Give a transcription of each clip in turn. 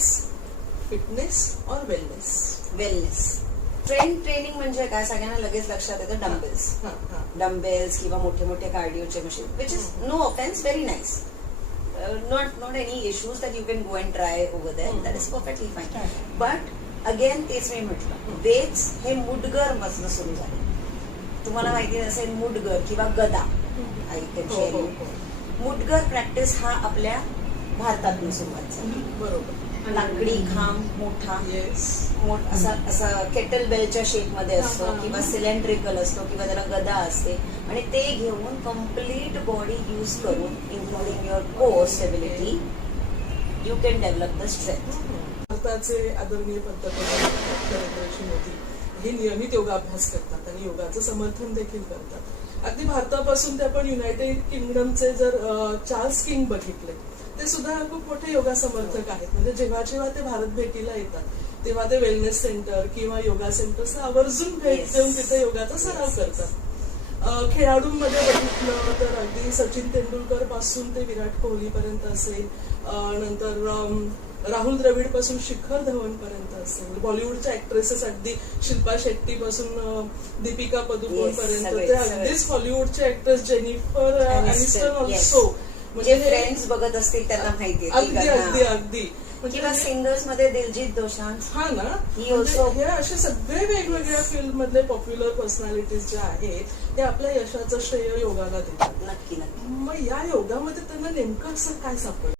Is fitness or wellness. Training म्हणजे काय, सगळ्यांना लगेच लक्षात येतं डम्बेल्स किंवा मोठे मोठे कार्डिओचे machine, which is no offence, very nice, not any issues that you can go and try over there, that is perfectly fine. But again तेच मी म्हटलं, वेट्स हे मुडगर मधनं सुरू झाले. तुम्हाला माहिती असेल मुडगर किंवा गदा, आय कॅन शेअर यू. मुडगर प्रॅक्टिस हा आपल्या भारतातून सुरुवात झाली. बरोबर. लाकडी खांब मोठा असा केटल बेलच्या शेप मध्ये असतो किंवा सिलेंड्रिकल असतो किंवा त्याला गदा असते, आणि ते घेऊन कम्प्लीट बॉडी यूज करून including your core stability you can develop the strength. भारताचे आदरणीय पंतप्रधान नरेंद्र मोदी हे नियमित योगाभ्यास करतात आणि योगाचं समर्थन देखील करतात. अगदी भारतापासून ते आपण युनायटेड किंगडमचे जर चार्ल्स किंग बघितले, ते सुद्धा खूप मोठे योगा समर्थक आहेत. म्हणजे जेव्हा जेव्हा ते भारत भेटीला येतात तेव्हा ते वेलनेस सेंटर किंवा योगा सेंटर आवर्जून भेट देऊन तिथे योगाचा सराव करतात. खेळाडूंमध्ये बघितलं तर अगदी सचिन तेंडुलकर पासून ते विराट कोहली पर्यंत असेल, नंतर राहुल द्रविड पासून शिखर धवन पर्यंत असेल, बॉलिवूडच्या ऍक्ट्रेसेस अगदी शिल्पा शेट्टी पासून दीपिका पदुकोण पर्यंत, ते अगदीच हॉलिवूडचे ऍक्ट्रेस जेनिफर एनिस्टन ऑल्सो, म्हणजे फ्रेंड्स बघत असतील त्यांना माहिती अगदी किंवा सिंगर्स मध्ये दिलजीत दोसांझ, हा ना, हे असे सगळे वेगवेगळ्या फील्ड मधले पॉप्युलर पर्सनॅलिटीज जे आहेत ते आपल्या यशाचं श्रेय योगाला देतात. नक्की. मग या योगामध्ये त्यांना नेमकं असं काय सापडलं?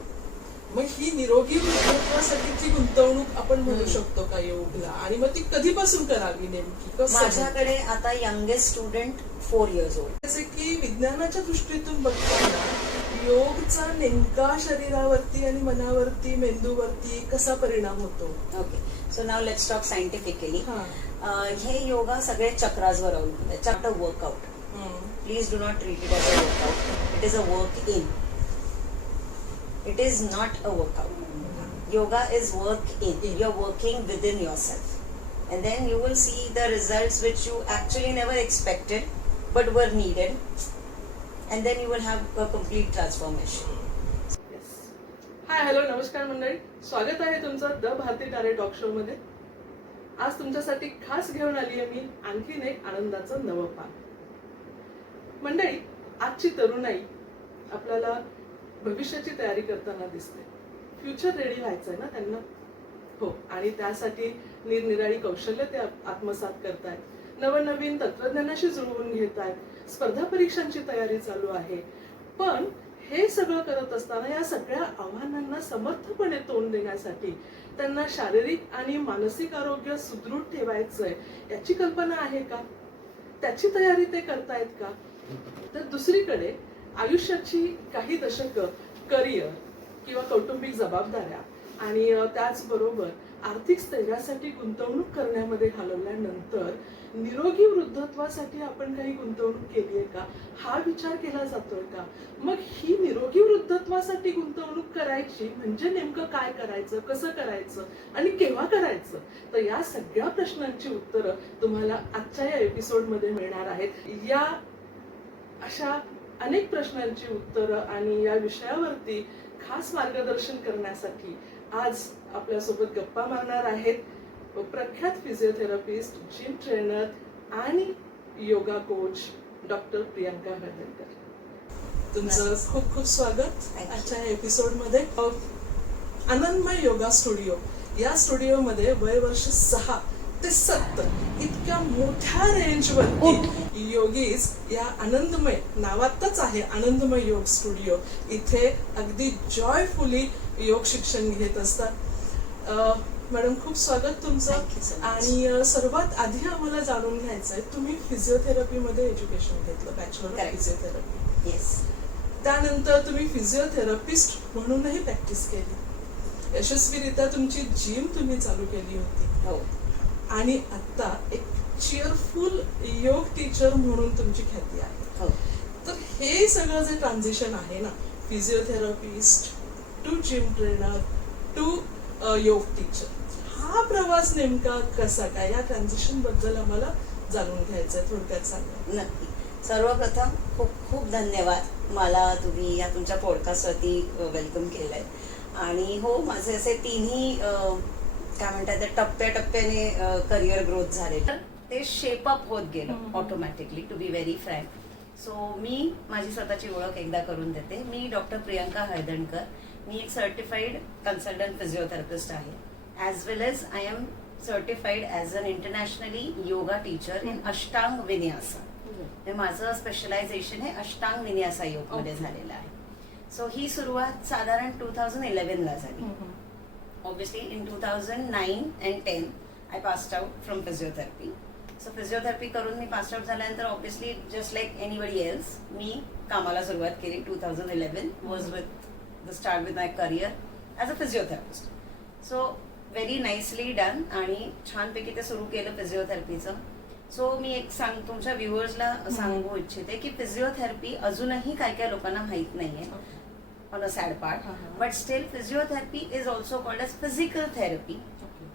मग ही निरोगी वृद्धत्वासाठीची गुंतवणूक आपण म्हणू शकतो का योगला, आणि मग ती कधीपासून करावी नेमकी? माझ्याकडे आता यंगेस्ट स्टुडंट 4 years old. जसे की विज्ञानाच्या दृष्टीतून बघताना योगचा नेमका शरीरावरती आणि मनावरती, मेंदूवरती कसा परिणाम होतो? Okay, so now let's talk scientifically. हे योगा सगळे चक्रासवर अवलंबून आहे. Not a workout. Please do not treat it as a workout. It is a work in. It is not a workout. Yoga is work in. You're working within yourself. And then you will see the results which you actually never expected but were needed. And then you will have a complete transformation. Yes. Hi, hello, नमस्कार मंडळी. स्वागत आहे तुमचं the Bharti तारे talk show मध्ये. आज तुमच्यासाठी खास घेऊन आली आहे मी आणखीन एक आनंदाचं नवं पान. मंडळी, आजची तरुणाई आपल्याला भविष्याची तयारी करताना दिसते. फ्युचर रेडी व्हायचंय ना त्यांना. हो, आणि त्यासाठी निरनिराळी कौशल्य ते आत्मसात करतायत, नवनवीन तंत्रज्ञानाशी जुळवून घेतायत, स्पर्धा परीक्षांची तयारी चालू आहे. पण हे सगळं करत असताना या सगळ्या आव्हानांना समर्थपणे तोंड देण्यासाठी त्यांना शारीरिक आणि मानसिक आरोग्य सुदृढ ठेवायचंय याची कल्पना आहे का? त्याची तयारी ते करतायत का? तर दुसरीकडे आयुष्याची काही दशकं करिअर किंवा कौटुंबिक जबाबदाऱ्या आणि त्याचबरोबर आर्थिक स्थैर्यासाठी गुंतवणूक करण्यामध्ये घालवल्यानंतर निरोगी वृद्धत्वासाठी आपण काही गुंतवणूक केली आहे का, हा विचार केला जातोय का? मग ही निरोगी वृद्धत्वासाठी गुंतवणूक करायची म्हणजे नेमकं काय करायचं, कसं करायचं आणि केव्हा करायचं? तर या सगळ्या प्रश्नांची उत्तरं तुम्हाला आजच्या या एपिसोडमध्ये मिळणार आहेत. या अशा अनेक प्रश्नांची उत्तरं आणि या विषयावरती खास मार्गदर्शन करण्यासाठी आज आपल्यासोबत गप्पा मारणार आहेत प्रख्यात फिजिओथेरपिस्ट, जिम ट्रेनर आणि योगा कोच डॉक्टर प्रियांका हळदणकर. तुमचं खूप खूप स्वागत आजच्या एपिसोड मध्ये. आनंदमय योगा स्टुडिओ, या स्टुडिओमध्ये वयवर्ष 6 ते 7 इतक्या मोठ्या रेंजवरती योगीज या आनंदमय, नावातच आहे आनंदमय योग स्टुडिओ, इथे अगदी जॉयफुली योग शिक्षण घेत असतात. मॅडम, खूप स्वागत तुमचं. आणि सर्वात आधी आम्हाला जाणून घ्यायचंय, तुम्ही फिजिओथेरपीमध्ये एज्युकेशन घेतलं, बॅचलर ऑफ फिजिओथेरपी. त्यानंतर तुम्ही फिजिओथेरपिस्ट म्हणूनही प्रॅक्टिस केली. यशस्वीरित्या तुमची जिम तुम्ही चालू केली होती. आणि आता एक चिअरफुल योग टीचर म्हणून तुमची ख्याती आहे. तर हे सगळं जे ट्रान्झिशन आहे ना, physiotherapist to gym trainer to yoga teacher, हा प्रवास नेमका कसा काय, या ट्रान्झिशन बद्दल आम्हाला जाणून घ्यायचंय, थोडक्यात सांगा. नक्की. सर्वप्रथम खूप खूप धन्यवाद, मला तुम्ही या तुमच्या पॉडकास्टवरती वेलकम केलंय. आणि हो, माझे असे तिन्ही काय म्हणतात टप्प्याटप्प्याने करिअर ग्रोथ झाले. तर ते शेप अप होत गेलं automatically, to be very frank. So मी माझी स्वतःची ओळख एकदा करून देते. मी डॉक्टर प्रियंका हळदणकर. मी एक सर्टिफाईड कन्सल्टंट फिजिओथेरपिस्ट आहे. As well as I am certified as an internationally yoga teacher in Ashtanga Vinyasa. माझं स्पेशलायझेशन हे अष्टांग विन्यासा योग मध्ये झालेलं आहे. सो ही सुरुवात साधारण 2011ला झाली. Obviously in 2009 and 10 I passed out from physiotherapy. So physiotherapy करून मी पास आउट झाल्यानंतर obviously just like anybody else मी कामाला सुरुवात केली. 2011 was with the start with my career as a physiotherapist. So very nicely done आणि छानपैकी ते सुरू केलं फिजिओथेरपीचं. सो मी एक तुमच्या व्ह्युअर्सला सांगू इच्छिते की फिजिओथेरपी अजूनही काय काय लोकांना माहित नाहीये on a sad part. But still physiotherapy is also called as physical therapy.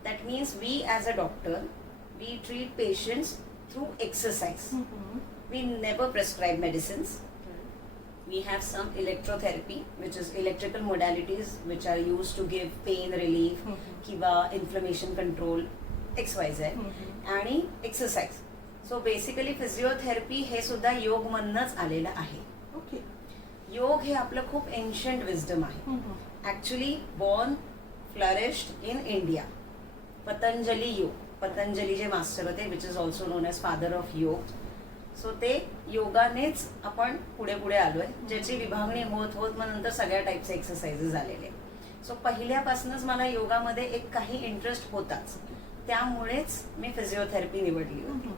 That means we as a doctor we treat patients through exercise. We never prescribe medicines. We have some electrotherapy, which is electrical modalities which are used to give pain relief, kiva inflammation control, XYZ, आणि exercise. So basically physiotherapy हे सुद्धा योग मधनच आलेलं आहे. Okay. योग हे आपलं खूप एन्शंट विजडम आहे. Actually born flourished in India. Patanjali yoga, Patanjali जे मास्टर होते, which is also known as father of yoga. So ते योगानेच आपण पुढे पुढे आलोय, ज्याची विभागणी होत होत मग नंतर सगळ्या टाईपचे एक्सरसाइजेस आलेले. सो पहिल्यापासूनच मला योगामध्ये एक काही इंटरेस्ट होताच, त्यामुळेच मी फिजिओथेरपी निवडली होती.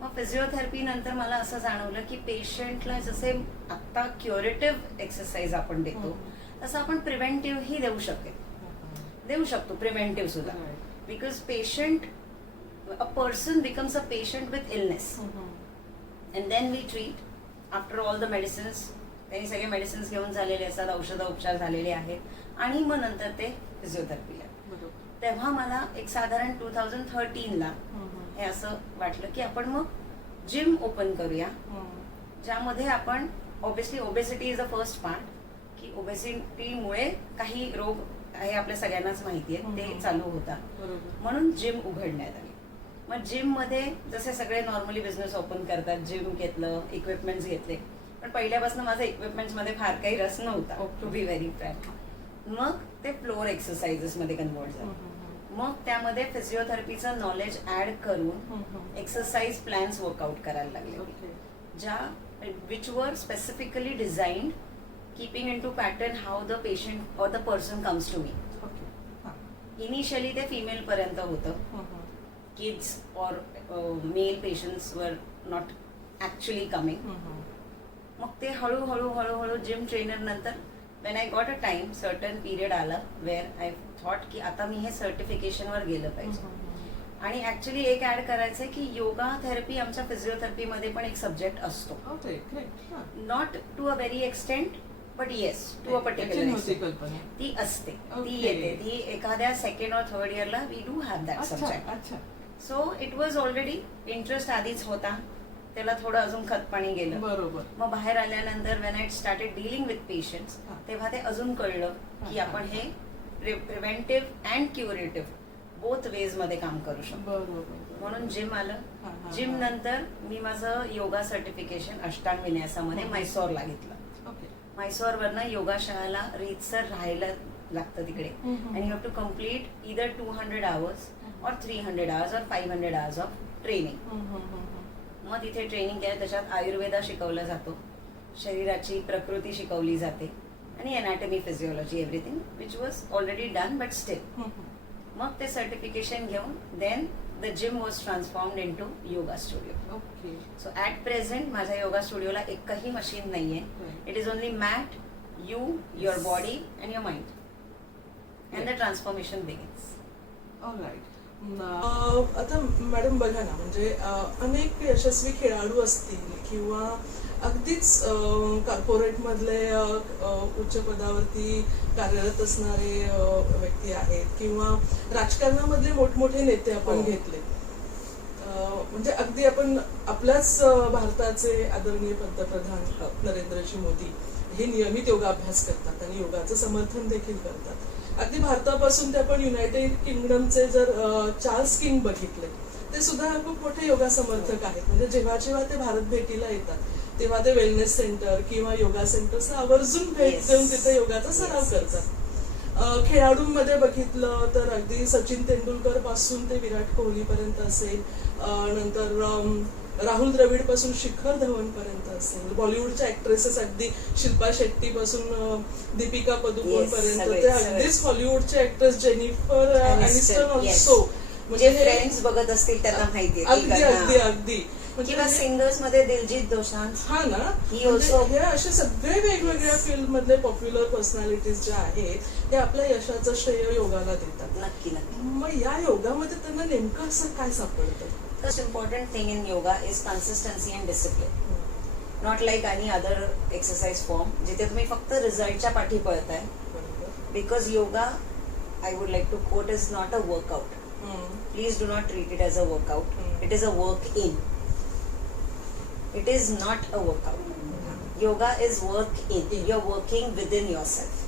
मग फिजिओथेरपी नंतर मला असं जाणवलं की पेशंटला जसे आता क्युरेटिव्ह एक्सरसाइज आपण देतो तसं आपण प्रिव्हेंटिव्ह ही देऊ शकतो प्रिव्हेंटिव्ह सुद्धा. Because patient, a person becomes a patient with illness, and then we treat after all the medicines. त्यांनी सगळे मेडिसिन्स घेऊन झालेले असतात, औषध उपचार झालेले आहेत आणि मग नंतर ते फिजिओथेरपीला. तेव्हा मला एक साधारण 2013ला हे असं वाटलं की आपण मग जिम ओपन करूया, ज्यामध्ये आपण obviously obesity is the first part, की ओबेसिटीमुळे काही रोग हे आपल्या सगळ्यांनाच माहिती आहे, ते चालू होता. म्हणून जिम उघडण्यात आली. मग जिम मध्ये जसे सगळे नॉर्मली बिझनेस ओपन करतात, जिम घेतलं, इक्विपमेंट्स घेतले, पण पहिल्यापासून माझा इक्विपमेंट्स मध्ये फार काही रस नव्हता, टू बी व्हेरी फ्रँक. मग ते फ्लोअर एक्सरसाइजेस मध्ये कन्वर्ट झालं. मग त्यामध्ये फिजिओथेरपीचं नॉलेज ऍड करून एक्सरसाइज प्लॅन्स वर्कआउट करायला लागले, ज्या विच वर specifically designed keeping in to pattern how the patient or the person comes to me. Initially ते फिमेल पर्यंत होतं. किड्स और मेल पेशंट्स वर नॉट ऍक्च्युअली कमिंग. मग ते हळूहळू जिम ट्रेनर नंतर when I got a time, certain period आला where I thought की आता मी हे सर्टिफिकेशनवर गेलं पाहिजे. आणि ऍक्च्युली एक ऍड करायचंय की योगा थेरपी आमच्या फिजिओथेरपीमध्ये पण एक सब्जेक्ट असतो. Not to a very extent, but yes to a particular ती असते, ती येते, ती एखाद्या सेकंड और थर्ड इयरला we do have that subject. So it was already interest आधीच होता, त्याला थोडं अजून खतपाणी गेलं. बरोबर. मग बाहेर आल्यानंतर when I started dealing with patients, तेव्हा ते अजून कळलं की आपण हे preventive and curative both ways मध्ये काम करू शकतो. म्हणून जिम आलं. जिम नंतर मी माझं योगा सर्टिफिकेशन अष्टांग विन्यासामध्ये मैसोरला घेतलं. मैसोरवरनं योगाशाळेला रीतसर राहायला लागतं तिकडे, आणि you have to complete either 200 hours और 300 hours और 500 hours ऑफ ट्रेनिंग. मग तिथे ट्रेनिंग केलं, त्याच्यात आयुर्वेदा शिकवला जातो, शरीराची प्रकृती शिकवली जाते, आणि anatomy, physiology, everything which was already done, but still. मग ते सर्टिफिकेशन घेऊन then the gym was transformed in to yoga studio. So at present माझ्या योगा स्टुडिओला एकही मशीन नाहीये. It is only mat, you, your body and your mind, and the transformation begins. Alright. आता madam बघा ना, म्हणजे अनेक यशस्वी खेळाडू असतील किंवा अगदीच कॉर्पोरेट मधले उच्च पदावरती कार्यरत असणारे व्यक्ती आहेत, किंवा राजकारणामधले मोठमोठे नेते आपण घेतले. म्हणजे अगदी आपण आपल्याच भारताचे आदरणीय पंतप्रधान नरेंद्रजी मोदी हे नियमित योगाभ्यास करतात आणि योगाचं समर्थन देखील करतात. अगदी भारतापासून ते आपण युनायटेड किंगडमचे जर चार्ल्स किंग बघितले, ते सुद्धा खूप मोठे योगा समर्थक आहेत. म्हणजे जेव्हा जेव्हा ते भारत भेटीला येतात तेव्हा ते वेलनेस सेंटर किंवा योगा सेंटर आवर्जून भेट देऊन तिथे योगाचा सराव करतात. खेळाडूंमध्ये बघितलं तर अगदी सचिन तेंडुलकर पासून ते विराट कोहली पर्यंत असेल, नंतर राहुल द्रविड पासून शिखर धवन पर्यंत असेल, बॉलिवूडच्या ऍक्ट्रेसेस अगदी शिल्पा शेट्टी पासून दीपिका पदुकोण पर्यंत, ते अगदीच हॉलिवूडचे ऍक्ट्रेस जेनिफर एनिस्टन ऑल्सो. म्हणजे फ्रेंड्स बघत असतील त्यांना माहिती अगदी अगदी अगदी किंवा सिंगर्स मध्ये दिलजीत दोसांझ. हा ना, म्हणजे हे असे सगळे वेगवेगळ्या फील्ड मधले पॉप्युलर पर्सनॅलिटीज ज्या आहेत ते आपल्या यशाचं श्रेय योगाला देतात. नक्की नक्की. मग या योगामध्ये त्यांना नेमकं असं काय सापडतं? Most important thing in yoga is consistency and discipline. Not like any other exercise form जिथे तुम्ही फक्त रिझल्टच्या पाठी पळताय. Because yoga, I would like to quote, is not a workout. Please do not treat it as a workout. It is a work in. It is not a workout. Yoga is work in. You're working within yourself.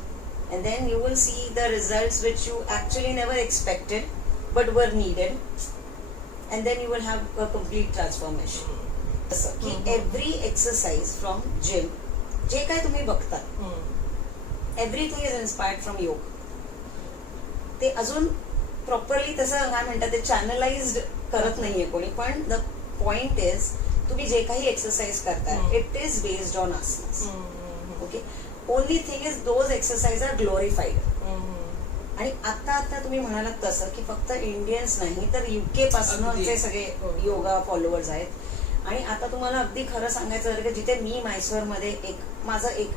And then you will see the results which you actually never expected but were needed. And then you will have a complete transformation. की every exercise from gym, जे काय तुम्ही बघता, everything is inspired from yoga. ते अजून properly तसं काय म्हणतात ते चॅनलाइज्ड करत नाहीये कोणी, पण द पॉइंट इज तुम्ही जे काही एक्सरसाइज करताय it is based on asanas. Okay, only thing is those exercise are glorified. आणि आता तुम्ही म्हणालात तसं की फक्त इंडियन्स नाही तर युके पासूनचे सगळे योगा फॉलोअर्स आहेत. आणि आता तुम्हाला अगदी खरं सांगायचं झालं की जिथे मी म्हैसूर मध्ये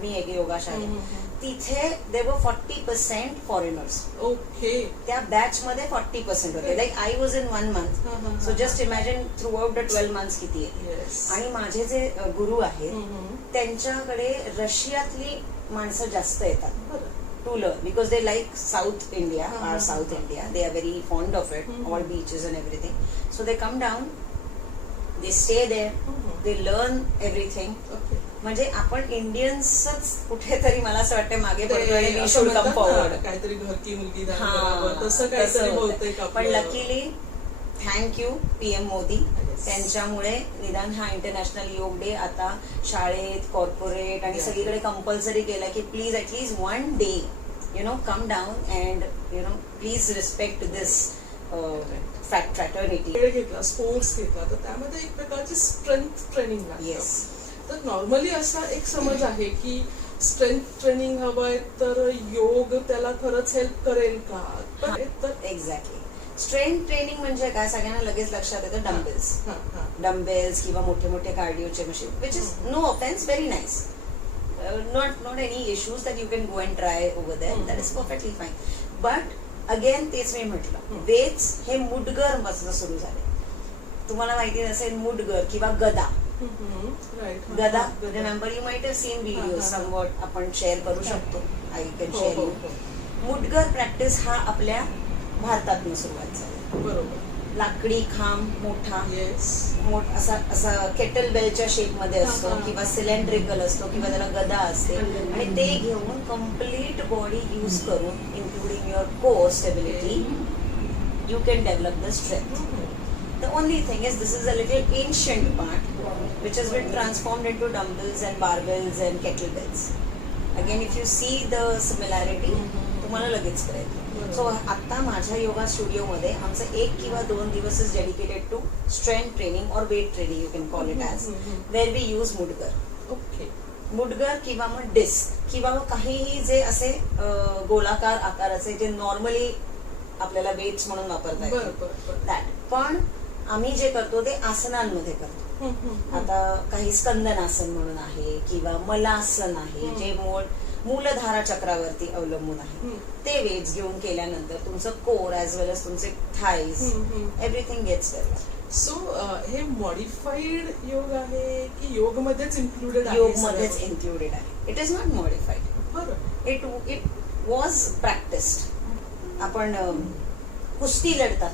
मी एक योगाशाळा तिथे दे वर 40% फॉरेनर्स. ओके, त्या बॅच मध्ये 40% होते. Like I was in 1 month. So just imagine through out the 12 months किती आहे. आणि माझे जे गुरु आहेत त्यांच्याकडे रशियातली माणसं जास्त येतात to learn because they like South India, our South India. They are very fond of it, all beaches and everything. So they come down, they stay there, they learn everything. म्हणजे आपण इंडियन्सच कुठेतरी मला असं वाटतं मागे पडतो आणि we should come forward. काहीतरी घर की मुलगी तसं काहीतरी बोलतंय. पण लकीली थँक्यू PM मोदी, त्यांच्यामुळे निदान हा इंटरनॅशनल योग डे आता शाळेत, कॉर्पोरेट आणि सगळीकडे कंपल्सरी केला की please at least 1 day come down and please respect this fraternity. खेळ घेतला, स्पोर्ट्स घेतला तर त्यामध्ये एक प्रकारची स्ट्रेंथ ट्रेनिंग लागते. येस. तर नॉर्मली असा एक समज आहे की स्ट्रेंथ ट्रेनिंग हवंय तर योग त्याला खरंच हेल्प करेल का? तर एक्झॅक्टली. स्ट्रेंथ ट्रेनिंग म्हणजे काय सगळ्यांना लगेच लक्षात येतं डम्बेल्स किंवा मोठे मोठे कार्डिओचे machine, which is no offence, very nice, not any issues that you can go and try over there, that is perfectly fine. But again तेच मी म्हटलं, वेट्स हे मुडगर मधनं सुरू झाले. तुम्हाला माहिती नसेल मुडगर किंवा गदा. गदा, remember you might have seen video somewhat, आपण शेअर करू शकतो. I can share you. मुडगर प्रॅक्टिस हा आपल्या भारतातून सुरुवात झाली. बरोबर. लाकडी खांब मोठा, असा केटल बेलच्या शेप मध्ये असतो किंवा सिलेंड्रिकल असतो किंवा त्याला गदा असते आणि ते घेऊन कम्प्लीट बॉडी यूज करून including your core stability you can develop the strength. The only thing is this is a little ancient part which has been transformed into dumbbells and barbells and kettlebells. Again, if you see the similarity, तुम्हाला लगेच कळेल. So आता माझ्या yoga studio मध्ये आमचं 1 किंवा 2 दिवस is dedicated to strength training or weight training, you can call it as, where we use mudgar. Okay. मुडगर किंवा मग डिस्क किंवा मग काहीही जे असे गोलाकार आकाराचे जे नॉर्मली आपल्याला वेट्स म्हणून वापरता येतात दॅट. पण आम्ही जे करतो ते आसनांमध्ये करतो. आता काही स्कंदनासन म्हणून आहे किंवा मलासन आहे जे मूलधारा चक्रावरती अवलंबून आहे. ते वेट्स घेऊन केल्यानंतर तुमचं कोर ऍज वेल एज तुमचे thighs everything gets develop. So हे मॉडिफाईड योग आहे की योग मध्येच इन्क्लुडेड आहे? योग मध्येच इन्क्लुडेड आहे. It is not modified. बरं. It was practised. आपण कुस्ती लढतात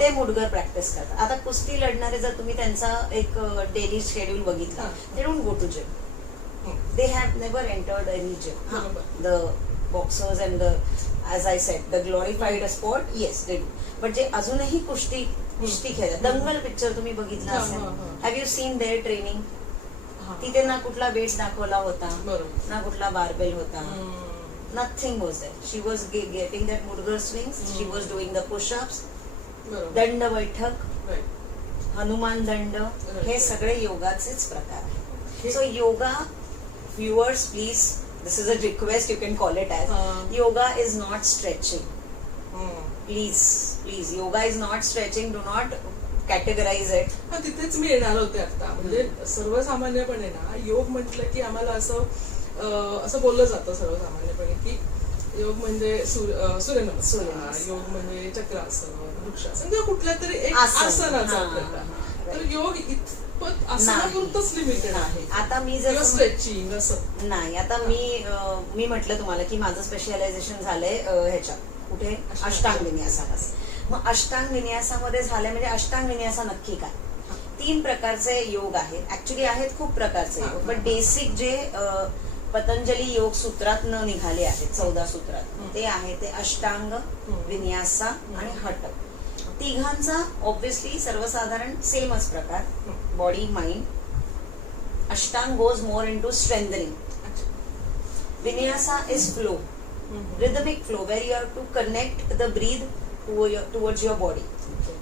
ते मुडगर प्रॅक्टिस करतात. आता कुस्ती लढणारे जर तुम्ही त्यांचा एक डेली शेड्यूल बघितला, they don't go to gym. They have never entered any gym. The boxers and the, as I said, the glorified sport, yes, they do. But जे अजूनही कुस्ती खेळतात, दंगल पिक्चर तुम्ही बघितला असेल, have you seen their training? तिथे ना कुठला वेट दाखवला होता, ना कुठला बारबेल होता, nothing was there. She was getting that Mudgar swings, she was doing the push-ups, दंड बैठक, हनुमान दंड, हे सगळे योगाचेच प्रकार आहे. So yoga, viewers please, this is a request, you can call it as, yoga is not stretching. Please, yoga is not stretching, do not categorize it. तिथेच मी येणार होते आता. म्हणजे सर्वसामान्यपणे ना योग म्हटलं की आम्हाला असं बोललं जातं सर्वसामान्यपणे की योग म्हणजे सूर्यनमस्कार, योग म्हणजे चक्रासन, वृक्षासन किंवा कुठल्या तरी एक आसनाचा प्रकार. तर योग इतपत आसनापुरतच लिमिटेड आहे. आता मी जर स्ट्रेचिंग असं नाही, आता मी म्हटलं तुम्हाला की माझं स्पेशलायझेशन झालंय ह्याच्यात, कुठे, अष्टांग विन्यासामध्ये. मग अष्टांग विन्यासामध्ये झालंय म्हणजे अष्टांग विन्यासा नक्की काय? 3 प्रकारचे योग आहेत, ऍक्च्युली आहेत खूप प्रकारचे योग, पण बेसिक जे पतंजली योग सूत्रात न निघाले आहेत, 14 सूत्रात, ते आहे ते अष्टांग, विन्यासा आणि हठ. तिघांचा ऑब्व्हियसली सर्वसाधारण सेमच प्रकार, body mind. Ashtanga goes more into strengthening. Vinyasa is flow, rhythmic flow where you have to connect the breathe towards your body.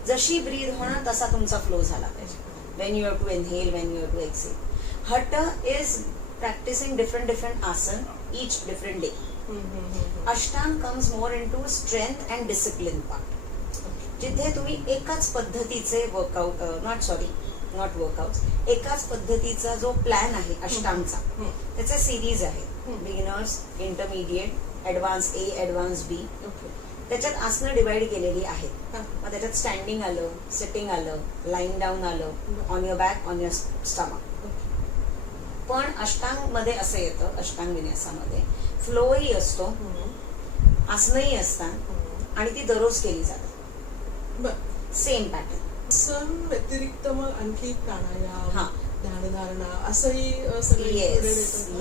जशी ब्रीद होणार तसा तुमचा फ्लो झाला पाहिजे. when you have to inhale, when you have to exhale. Hatha is practicing different asan, each different day. Ashtang comes more into strength and discipline part. जिथे तुम्ही एकाच पद्धतीचे वर्कआउट, नॉट वर्कआउट, एकाच पद्धतीचा जो प्लॅन आहे अष्टांगचा, त्याचे सिरीज आहे, बिगिनर्स, इंटरमिडिएट, ऍडव्हान्स ए, ऍडव्हान्स बी. त्याच्यात आसनं डिवाइड केलेली आहेत. मग त्याच्यात स्टँडिंग आलं, सिटिंग आलं, लाईन डाऊन आलं, on your back, on your stomach. पण अष्टांग मध्ये असं येतं, अष्टांग विन्यासामध्ये फ्लोही असतो, आसनही असतात आणि ती दररोज केली जातात, सेम पॅटर्न. आसन व्यतिरिक्त मग आणखी प्राणायाम, ध्यानधारणा असंही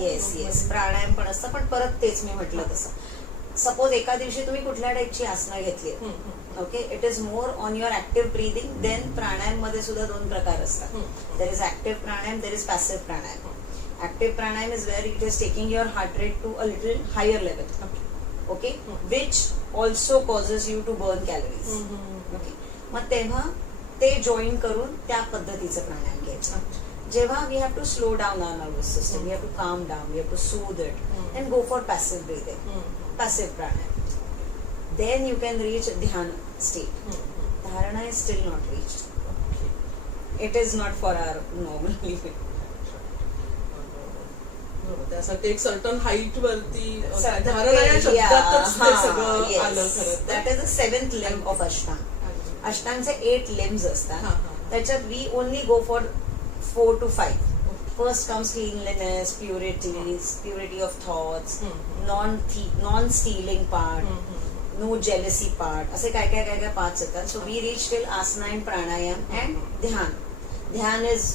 येस प्राणायाम पण असतं. पण परत तेच मी म्हटलं तसं, सपोज एका दिवशी तुम्ही कुठल्या टाईपची आसनं घेतली, okay, it is more on your active breathing. Then प्राणायाम मध्ये सुद्धा 2 प्रकार असतात. There is active pranayam, there is passive pranayam. Active pranayam is where it is taking your heart rate to a little higher level, okay, which also causes you to burn calories, okay. मग तेव्हा ते join करून त्या पद्धतीचं प्राणायाम घ्यायचं. जेव्हा we have to slow down our nervous system, we have to calm down, we have to soothe it and go for passive breathing, passive pranayam. Then you can reach dhyana state. Dharana is still not reached. It is not for our normal living. त्यासाठी एक certain height वरती धारणा या शब्दातच ते सगळं आलं खरं. That is the 7th limb of Ashtang. अष्टांगचे 8 limbs असतात. त्याच्यात we only go for 4 to 5. First comes cleanliness, purity of thoughts, non-stealing part, no jealousy part. असे काय parts येतात. So we reach till asana and pranayam and dhyan. Dhyan is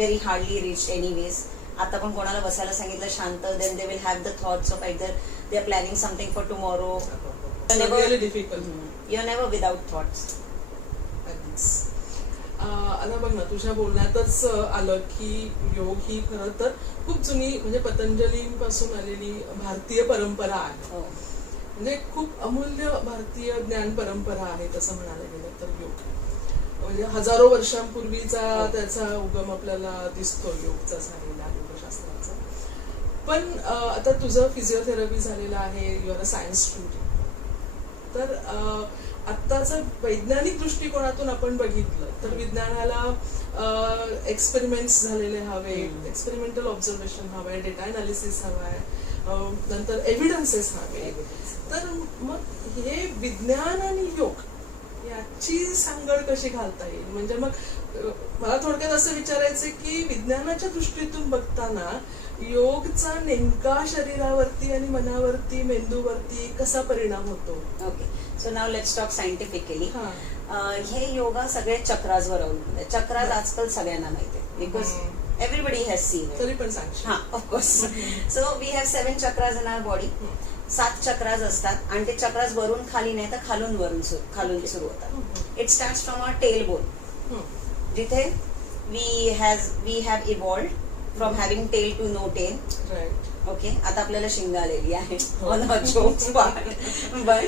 very hardly reached anyways. आता पण कोणाला बसायला सांगितलं शांत, then they will have the thoughts of either they are planning something for tomorrow. Really difficult. You're never without thoughts. आता बघ ना, तुझ्या बोलण्यातच आलं की योग ही खरं तर खूप जुनी म्हणजे पतंजलीपासून आलेली भारतीय परंपरा आहे. म्हणजे खूप अमूल्य भारतीय ज्ञान परंपरा आहे तसं म्हणायला गेलं तर योग. म्हणजे हजारो वर्षांपूर्वीचा त्याचा उगम आपल्याला दिसतो योगचा झालेला, योगशास्त्राचा. पण आता तुझं फिजिओथेरपी झालेलं आहे, you are a science student. तर आत्ताचं वैज्ञानिक दृष्टिकोनातून आपण बघितलं तर विज्ञानाला एक्सपेरिमेंट्स झालेले हवे, एक्सपेरिमेंटल ऑब्झर्वेशन हवंय, डेटा अनालिसिस हवाय, नंतर एव्हिडन्सेस हवे. तर मग हे विज्ञान आणि योग याची सांगड कशी घालता येईल? म्हणजे मग मला थोडक्यात असं विचारायचं की विज्ञानाच्या दृष्टीतून बघताना योगचा नेमका शरीरावरती आणि मनावरती, मेंदूवरती कसा परिणाम होतो? Okay, so now let's talk scientifically. हे योगा सगळे चक्राजवर अवलंबून आहे. चक्राज आजकाल सगळ्यांना माहिती आहे, because everybody has seen it. तरी पण सांग. of course. So we have 7 chakras in our body. 7 chakras असतात आणि ते चक्राज वरून खाली नाही तर खालून खालून सुरू होतात. It starts from a tail bone, जिथे we have evolved from having tail to no tail. Okay, आता आपल्याला शिंग आलेली आहे on a jokes part. But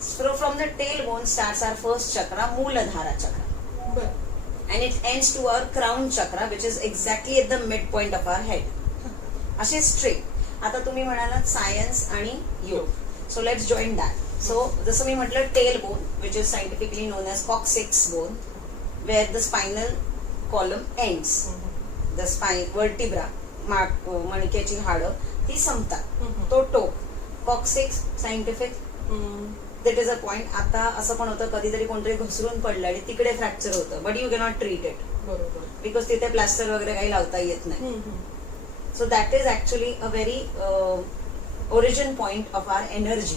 from the tail bone starts our first chakra, Muladhara chakra. And it ends to our crown chakra, which is exactly at the midpoint of our head. असे straight. आता तुम्ही म्हणालात science आणि योग, so let's join that. So जसं मी म्हटलं, tail bone, which is scientifically known as coccyx bone, where the spinal column ends. The spine vertebra, मणक्याची हाडं ती संपतात. तो टोक, coccyx scientific, that is a point. आता असं पण होतं कधीतरी कोणतरी घसरून पडलं आणि तिकडे फ्रॅक्चर होतं, but you cannot treat it because तिथे प्लास्टर वगैरे काही लावता येत नाही. So that is actually a very origin point of our energy.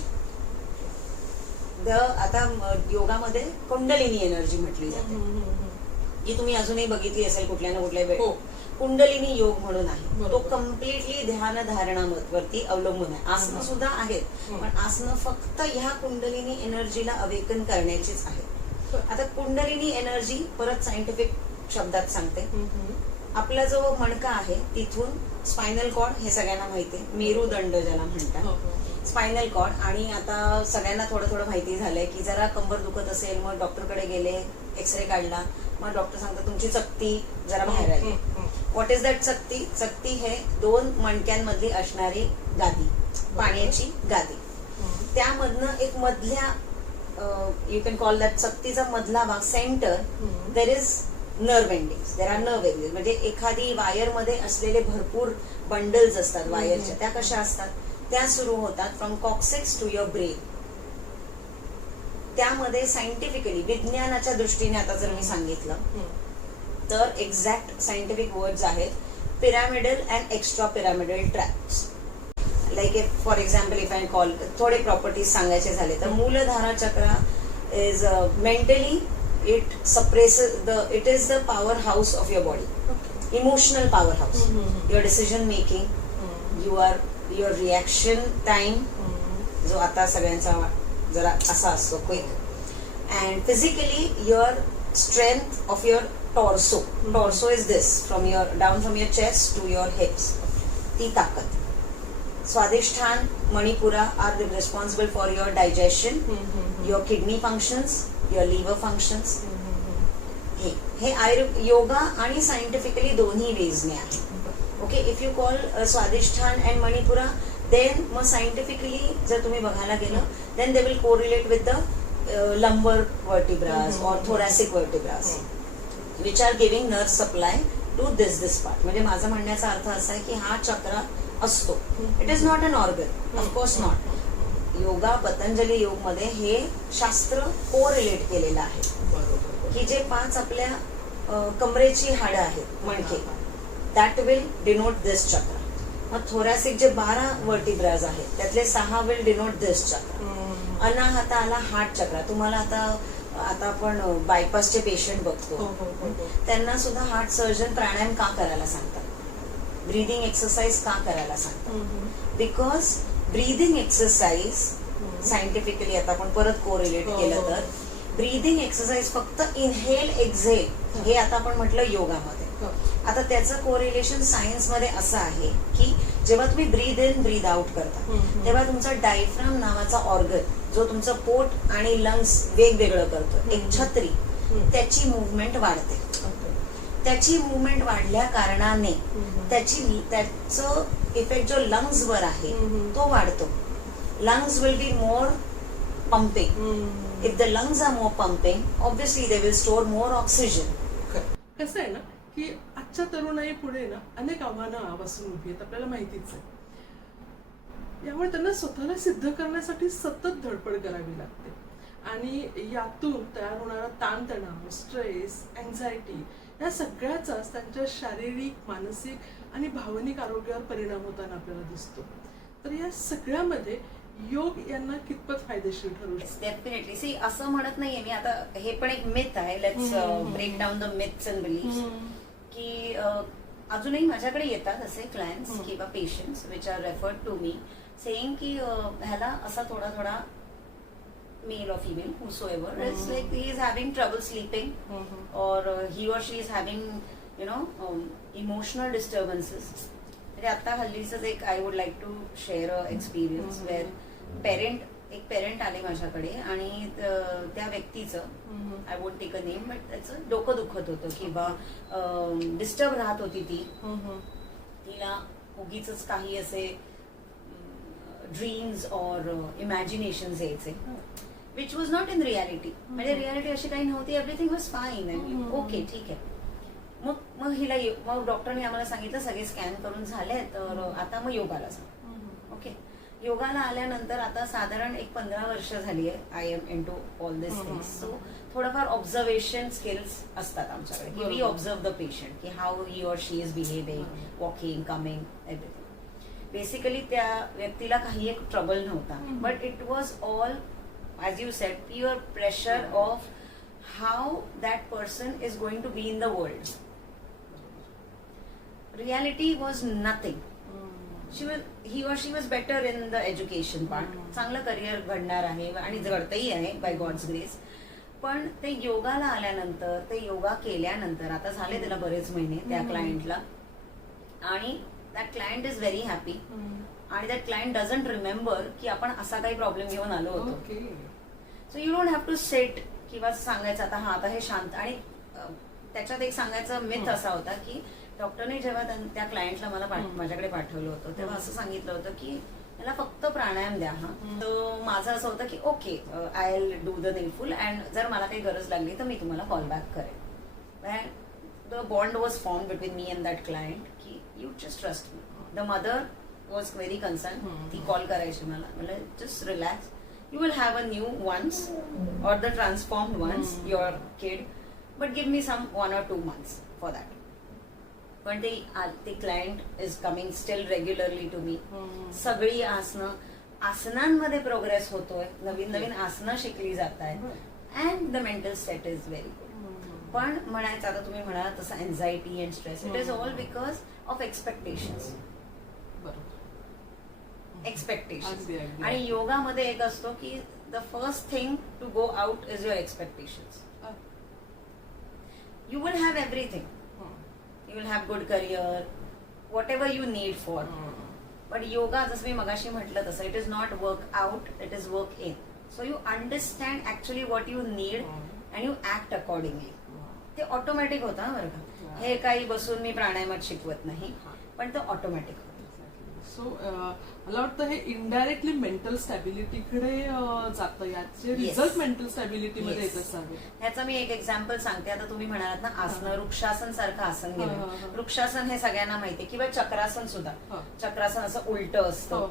आता योगामध्ये कुंडलिनी एनर्जी म्हटली जाते, जी तुम्ही अजूनही बघितली असेल कुठल्या ना कुठल्या वेळी. कुंडलिनी योग म्हणून आहे, तो कम्प्लिटली ध्यान धारणावरती अवलंबून आहे. आसनं सुद्धा आहेत, पण आसनं फक्त ह्या कुंडलिनी एनर्जीला अवेकन करण्याचीच आहे. आता कुंडलिनी एनर्जी परत सायंटिफिक शब्दात सांगते. आपला जो मणका आहे तिथून स्पायनल कॉर्ड, हे सगळ्यांना माहिती आहे, मेरुदंड ज्याला म्हणतात, स्पायनल कॉर्ड. आणि आता सगळ्यांना थोडं थोडं माहिती झालंय की जरा कंबर दुखत असेल, मग डॉक्टरकडे गेले, एक्सरे काढला, मग डॉक्टर सांगतात तुमची चकती जरा बाहेर आली. व्हॉट इज दॅट चकती? चकती हे 2 मणक्यांमधली असणारी गादी, पाण्याची गादी. त्यामधनं एक मधल्या, यू कॅन कॉल दॅट चकतीचा मधला भाग, centre, there is nerve endings. There are nerve endings. म्हणजे एखादी वायर मध्ये असलेले भरपूर बंडल्स असतात वायरच्या, त्या कशा असतात, त्या सुरू होतात from coccyx to your brain. त्यामध्ये सायंटिफिकली, विज्ञानाच्या दृष्टीने आता जर मी सांगितलं तर एक्झॅक्ट सायंटिफिक वर्ड्स आहेत, pyramidal and extra pyramidal tracts. Like for example if I call, थोडे प्रॉपर्टीज सांगायचे झाले तर Muladhara chakra is mentally, it suppresses it is the power house of your body, emotional power house, your decision making, your reaction time, जो आता सगळ्यांचा जरा असा असतो quick. And physically your strength of your torso. Torso is this, from your down from your chest to your hips, ती ताकद. Swadhisthana, Manipura are responsible for your digestion, your kidney functions, your liver functions. हे yoga आणि scientifically दोन्ही वेजने आहे. Okay, if you call Swadhisthana and Manipura, then मग scientifically जर तुम्ही बघायला गेलं, then they will correlate with the lumbar vertebras or thoracic vertebras, which are giving nerve supply to this part. म्हणजे माझा म्हणण्याचा अर्थ असा आहे की हा चक्र असतो, it is not an organ, of course not. Yoga, Patanjali yoga मध्ये हे शास्त्र कोरिलेट केलेलं आहे की जे 5 आपल्या कमरेची हाडं आहेत, मणके, दॅट विल डिनोट दिस चक्र. मग थोरॅसिक जे 12 वर्टिब्राज आहेत त्यातले 6 विल डिनोट दिस चक्र. अनाहताला हार्ट चक्र. तुम्हाला आता आपण बायपासचे पेशंट बघतो, त्यांना सुद्धा हार्ट सर्जन प्राणायाम का करायला सांगतात, ब्रीदिंग एक्सरसाइज का करायला सांगतात? बिकॉज ब्रीदिंग एक्सरसाइज सायंटिफिकली आता आपण परत कोरिलेट केलं तर ब्रीदिंग एक्सरसाइज फक्त इनहेल एक्झेल हे आता आपण म्हटलं योगामध्ये. आता त्याचं कोरिलेशन सायन्स मध्ये असं आहे की जेव्हा तुम्ही ब्रीद इन ब्रीद आउट करता तेव्हा तुमचा डायफ्राम नावाचा ऑर्गन जो तुमचं पोट आणि लंग्स वेगवेगळं करतो, एक छत्री, त्याची मुवमेंट वाढते. त्याची मुवमेंट वाढल्या कारणाने त्याचं इफेक्ट जो लंग्स वर आहे तो वाढतो. Lungs will be more pumping. If the lungs are more pumping, obviously they will store more oxygen. कसं आहे ना की आजच्या तरुणाई पुढे ना अनेक आव्हानं बसून उभी आहेत, आपल्याला माहितीच आहे. यामुळे त्यांना स्वतःला सिद्ध करण्यासाठी सतत धडपड करावी लागते आणि यातून तयार होणारा ताणतणाव, स्ट्रेस, अँझायटी या सगळ्याचाच त्यांच्या शारीरिक, मानसिक आणि भावनिक आरोग्यावर परिणाम होताना आपल्याला दिसतो. तर या सगळ्यामध्ये योग यांना कितपत फायदेशीर ठरू शकतो? डेफिनेटली. सी, असं म्हणत नाहीये मी, आता हे पण एक मिथ आहे, let's break down the myths and beliefs, की अजूनही माझ्याकडे येतात असे क्लायंट्स किंवा patients which are referred to me saying की ह्याला असा थोडा थोडा मेल और female whosoever it's like he is having trouble sleeping or he or she is having emotional disturbances. म्हणजे आता हल्लीच एक I would like to share a experience where एक पेरेंट आले माझ्याकडे आणि त्या व्यक्तीचं I won't take a name but त्याचं डोकं दुखत होतं किंवा डिस्टर्ब राहत होती ती. तिला उगीच काही असे ड्रीम्स और इमॅजिनेशन्स यायचे which was not in reality. म्हणजे रियालिटी अशी काही नव्हती. एव्हरीथिंग वॉज फाईन ओके ठीक आहे. मग हिला मग डॉक्टरने आम्हाला सांगितलं सगळे स्कॅन करून झाले तर आता मग योगाला सांग. ओके योगाला आल्यानंतर आता साधारण एक 15 वर्ष झाली आहे I am in to all this things. So थोडंफार ऑब्झर्वेशन स्किल्स असतात आमच्याकडे की वी ऑब्झर्व द पेशंट की how he or she is behaving walking coming everything. Basically त्या व्यक्तीला काही एक ट्रबल नव्हता but it was all as you said pure pressure of how that person is going to be in the world. Reality was nothing. He or she was better in the education part. चांगलं career घडणार आहे आणि घडतही आहे by God's grace. पण ते योगाला आल्यानंतर ते योगा केल्यानंतर आता झाले त्याला बरेच महिने त्या क्लायंटला आणि that client is very happy आणि दॅट क्लायंट डझंट रिमेंबर की आपण असा काही प्रॉब्लेम घेऊन आलो होतो. So you don't have to set किंवा सांगायचं आता हे शांत. आणि त्याच्यात एक सांगायचा मिथ असा होता की डॉक्टरने जेव्हा त्या क्लायंटला माझ्याकडे पाठवलं होतं तेव्हा असं सांगितलं होतं की त्याला फक्त प्राणायाम द्या. तर माझं असं होतं की okay I will do the needful and जर मला काही गरज लागली तर मी तुम्हाला कॉल बॅक करेन. The bond was form between me and that client की you just trust me. The mother was very concern. ती कॉल करायची मला म्हणजे just relax you will have a new ones or the transformed ones your kid but give me some 1 or 2 months for that. पण the client is coming still regularly to me. सगळी आसनांमध्ये progress होतोय. नवीन आसनं शिकली जात आहेत and the mental state is very good. पण म्हणायचं आता तुम्ही म्हणाला तसं anxiety and stress it is all because of expectations. Expectation. आणि योगामध्ये एक असतो की the first thing to go out is your expectations. You will have everything. You will have good career whatever you need for. पण योगा जसं मी मगाशी म्हटलं तसं it is not work out it is work in. So you understand actually what you need and you act accordingly. ते automatic होतं बरं का. हे काही बसून मी प्राणायामात शिकवत नाही पण ते ऑटोमॅटिक. सो मला वाटतं हे इनडायरेक्टली मेंटल स्टॅबिलिटीकडे जातं. याचे रिझल्ट मेंटल स्टॅबिलिटी मध्ये येत असावे. ह्याचा मी एक एक्झाम्पल सांगते. आता तुम्ही म्हणालात ना आसन वृक्षासन सारखं आसन गेलं. वृक्षासन हे सगळ्यांना माहितीये किंवा चक्रासन सुद्धा. चक्रासन असं उलट असतं.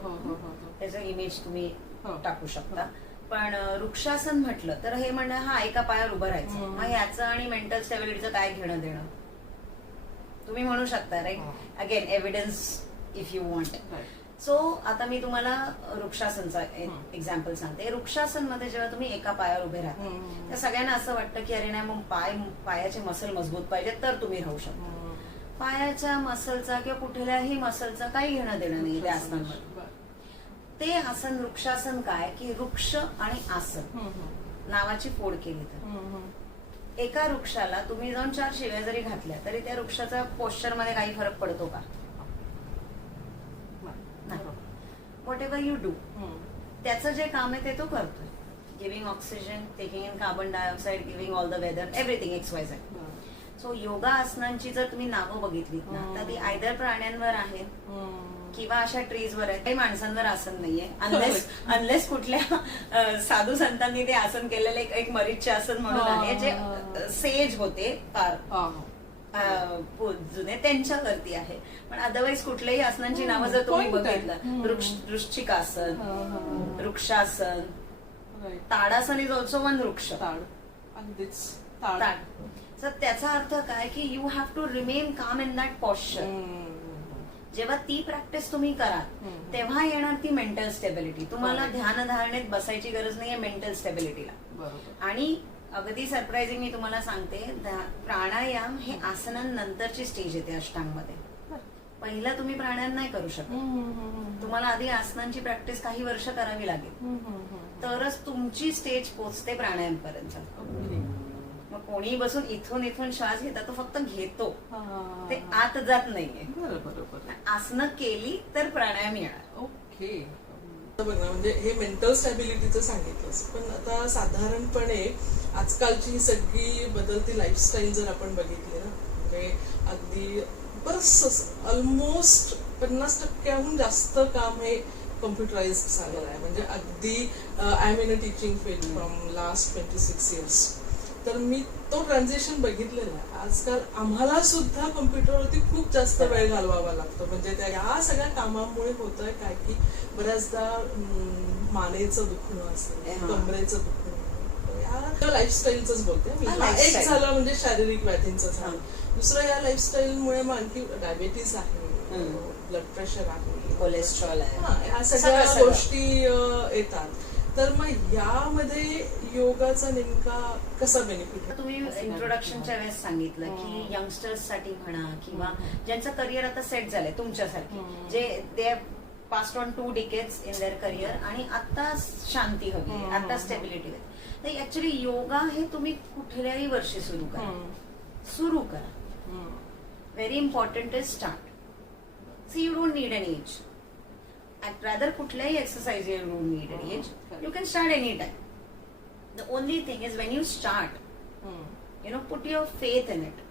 त्याचं इमेज तुम्ही टाकू शकता. पण वृक्षासन म्हटलं तर हे म्हणणं एका पायावर उभं राहायचं. मग ह्याचं आणि मेंटल स्टॅबिलिटीचं काय घेणं देणं तुम्ही म्हणू शकता right. Again evidence if you want. So आता मी तुम्हाला वृक्षासनचा एक्झाम्पल सांगते. वृक्षासन मध्ये जेव्हा तुम्ही एका पायावर उभे राहता त्या सगळ्यांना असं वाटतं की अरे नाही मग पायाचे मसल मजबूत पाहिजे तर तुम्ही राहू शकता. पायाच्या मसलचा किंवा कुठल्याही मसलचा काही घेणं देणं नाही त्या आसनांमध्ये. ते आसन वृक्षासन काय की वृक्ष आणि आसन नावाची फोड केली तर एका वृक्षाला तुम्ही जाऊन 4 शिव्या जरी घातल्या तरी त्या वृक्षाचा पोश्चर मध्ये काही फरक पडतो का? वॉट एव्हर यू डू त्याचं जे काम आहे ते तो करतोय. Giving oxygen taking in carbon dioxide giving all the weather everything XYZ. So yoga आसनांची जर तुम्ही नावं बघितलीत ना तर ती आयदर प्राण्यांवर आहेत किंवा अशा ट्रीजवर आहेत. काही माणसांवर आसन नाहीये अनलेस कुठल्या साधू संतांनी ते आसन केलेलं एक मरीचे आसन म्हणून आहे जे सेज होते फार जुने त्यांच्यावरती आहे. पण अदरवाईज कुठल्याही आसनांची नावं जर तुम्ही बघितलं Vrischikasana Vrikshasana Tadasana is also one vriksha. तर त्याचा अर्थ काय की you have to remain calm in that posture. जेव्हा ती प्रॅक्टिस तुम्ही कराल तेव्हा येणार ती मेंटल स्टेबिलिटी. तुम्हाला ध्यान धारणेत बसायची गरज नाहीये मेंटल स्टेबिलिटीला. आणि अगदी सरप्राइझिंग मी तुम्हाला सांगते प्राणायाम हे आसनांनंतरची स्टेज येते अष्टांगमध्ये. पहिला तुम्ही प्राणायाम नाही करू शकत. तुम्हाला आधी आसनांची प्रॅक्टिस काही वर्ष करावी लागेल, तरच तुमची स्टेज पोचते प्राणायाम पर्यंत. मग कोणी बसून इथून श्वास घेता तो फक्त घेतो, ते आत जात नाहीये. बरोबर. आसनं केली तर प्राणायाम येणार. ओके. बघ ना, म्हणजे हे मेंटल स्टॅबिलिटीचं सांगितलंस, पण आता साधारणपणे आजकालची ही सगळी बदलती लाईफस्टाईल जर आपण बघितली ना, म्हणजे अगदी बरंच ऑलमोस्ट 50% जास्त काम हे कम्प्युटराइज्ड झालेलं आहे. म्हणजे अगदी I am in a teaching field from last 26 years. तर मी तो ट्रान्झिशन बघितलेला आहे. आजकाल आम्हाला सुद्धा कम्प्युटरवरती खूप जास्त वेळ घालवावा लागतो. म्हणजे त्या या सगळ्या कामामुळे होतंय काय की बऱ्याचदा मानेचं दुखणं असेल, कमरेचं दुखणं, या लाईफस्टाईलच बोलते मी. एक झालं म्हणजे शारीरिक व्याधींचं झालं, दुसरं या लाईफस्टाईलमुळे मग आणखी डायबेटीस आहे, ब्लड प्रेशर आहे, कोलेस्ट्रॉल आहे, या सगळ्या गोष्टी येतात. तर मग यामध्ये योगाचा नेमका कसा बेनिफिट? तुम्ही इंट्रोडक्शनच्या वेळेस सांगितलं की यंगस्टर्स साठी म्हणा किंवा ज्यांचं करिअर आता सेट झालंय तुमच्यासारखे, जे they passed on 2 decades in their career आणि आता शांती हवी, आता स्टेबिलिटी हवी. तर ऍक्च्युली योगा हे तुम्ही कुठल्याही वर्षी सुरू करा. Very important is start. See you don't need an age. I'd rather कुठल्याही exercise you don't need an age. You can start anytime. The only thing is when you start, put your faith in it.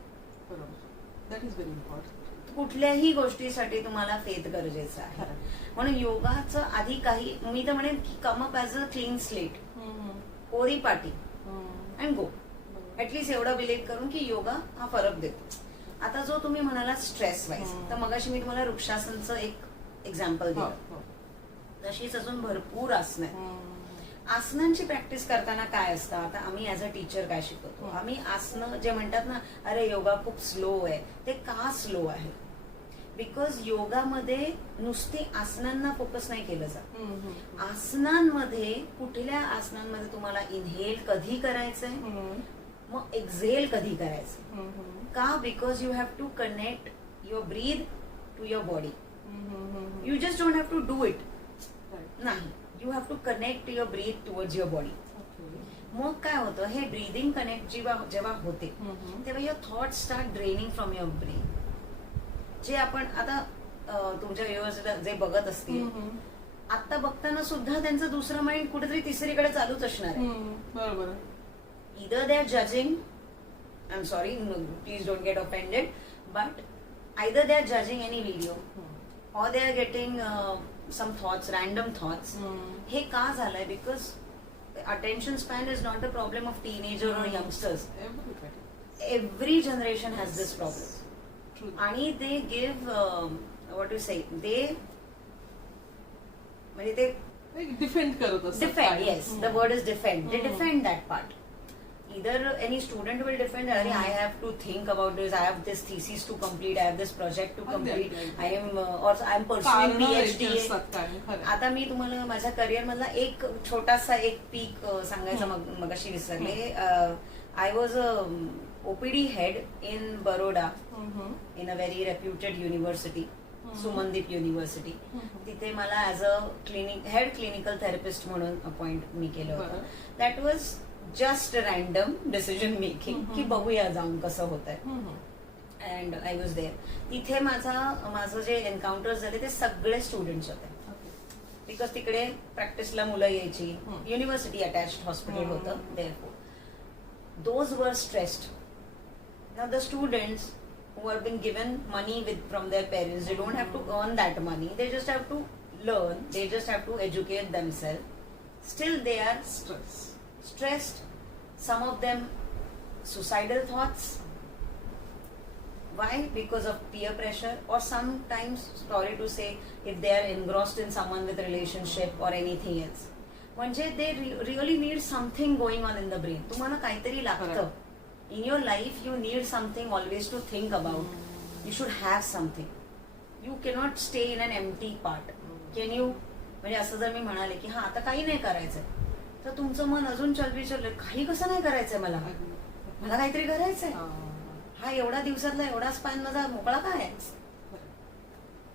That is very important. कुठल्याही गोष्टीसाठी तुम्हाला faith गरजेचं आहे. म्हणून योगाचं आधी काही मी तर म्हणेन की come up as a clean slate, कोरी पाटी अँड गो. ऍटलीस्ट एवढं बिलीव्ह करून की योगा हा फरक देतो. आता जो तुम्ही म्हणाला स्ट्रेस वाईज, तर मगाशी मी तुम्हाला वृक्षासनचं एक एक्झाम्पल दिलं. तशीच अजून भरपूर आसनं आहेत. आसनांची प्रॅक्टिस करताना काय असतं, आता आम्ही ऍज अ टीचर काय शिकवतो, आम्ही आसनं जे म्हणतात ना, अरे योगा खूप स्लो आहे, ते का स्लो आहे? बिकॉज योगामध्ये नुसती आसनांना फोकस नाही केलं जात. आसनांमध्ये कुठल्या आसनांमध्ये तुम्हाला इनहेल कधी करायचंय, मग एक्झेल कधी करायचं का? Because you have to connect your breath to your body. You just don't have to do it. नाही, you have to connect your breath towards your body. मग काय होतं, हे ब्रीदिंग कनेक्ट जेव्हा होते तेव्हा your thought start draining from your brain. जे आपण आता तुमच्या व्ह्युअर्सला जे बघत असतील, आता बघताना सुद्धा त्यांचं दुसरं माइंड कुठेतरी तिसरीकडे चालूच असणार आहे. बरोबर. Either they are judging, I'm sorry, please don't get offended, but either they are judging any video or they are getting some thoughts, random thoughts. हे का झालंय? Because attention span is not a problem of teenager or youngsters. Every generation has this problem. आणि they give what you say, they म्हणजे ते defend करत असतात. defend, yes, the word is defend. They defend that part. Either any student will defend, I have to think about this, I have this thesis to complete, I have this project to complete, I am pursuing PhD. आता मी तुम्हाला माझ्या career मधला एक छोटासा एक पीक सांगायचं मगाशी विसरले. I was a OPD head in Baroda, in a very reputed university, Sumandeep university. तिथे मला as a head clinical therapist म्हणून अपॉइंट मी केलं होतं. That was just random decision making की बघूया जाऊन कसं होत आहे. And I was there. तिथे माझं जे एन्काउंटर झाले ते सगळे स्टुडंट्स होते. बिकॉज तिकडे प्रॅक्टिसला मुलं यायची, युनिव्हर्सिटी अटॅच्ड हॉस्पिटल होतं. Therefore those were stressed. Now the students who have been given money from their parents, they don't have to earn that money, they just have to learn, they just have to educate themselves. Still they are stressed. Some of them suicidal thoughts. Why? Because of peer pressure, or sometimes, sorry to say, if they are engrossed in someone with relationship or anything else. म्हणजे they really need something going on in the brain. तुम्हाला काहीतरी लागतं. In your life, you need something always to think about. You should have something. You cannot stay in an empty part. Can you? म्हणजे असं जर मी म्हणाले की हा आता काही नाही करायचंय, तर तुमचं मन अजून चलबिचल, काही कसं नाही करायचंय, मला काहीतरी करायचंय. हा एवढा दिवसातला एवढा स्पॅन माझा मोकळा काय आहे?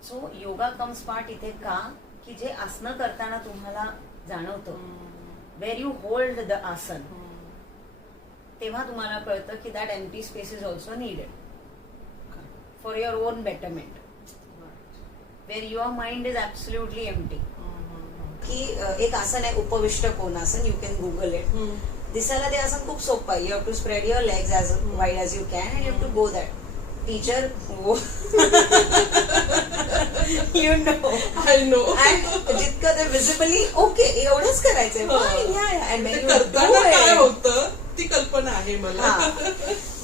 सो योगा कम्स पार्ट इथे का की जे आसनं करताना तुम्हाला जाणवतं वेर यू होल्ड द आसन तेव्हा तुम्हाला कळतं की that empty space is also needed for your own betterment where your mind is absolutely empty. की एक आसन आहे Upavistha Konasana, you can Google it. दिसायला ते आसन खूप सोपं आहे. You have to spread your legs as wide as you can and you have to go that. Teacher you know I know. जितकं ते विजिबली ओके एवढंच करायचंय. करताना काय होतं ती कल्पना आहे मला.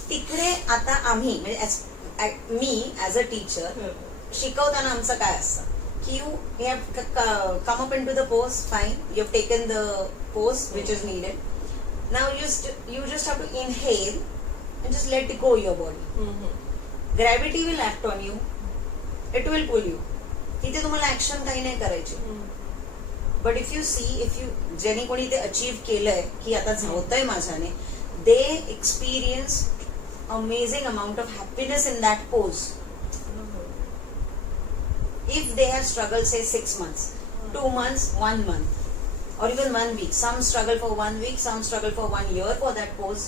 तिकडे आता आम्ही म्हणजे मी ऍज अ टीचर शिकवताना आमचं काय असतं की you have come up into the pose, fine, you have taken the pose which is needed. Now you just have to inhale and just let go your body. Gravity will act on you, it will pull you. तिथे तुम्हाला action काही नाही करायची. But if you ज्यांनी कोणी ते achieve केलंय की आता धावतंय माझ्याने, they experience amazing amount of happiness in that pose. If they have struggled say 6 months, 2 months, 1 month, or even 1 week. Some struggle for 1 week, some struggle for 1 year for that pose.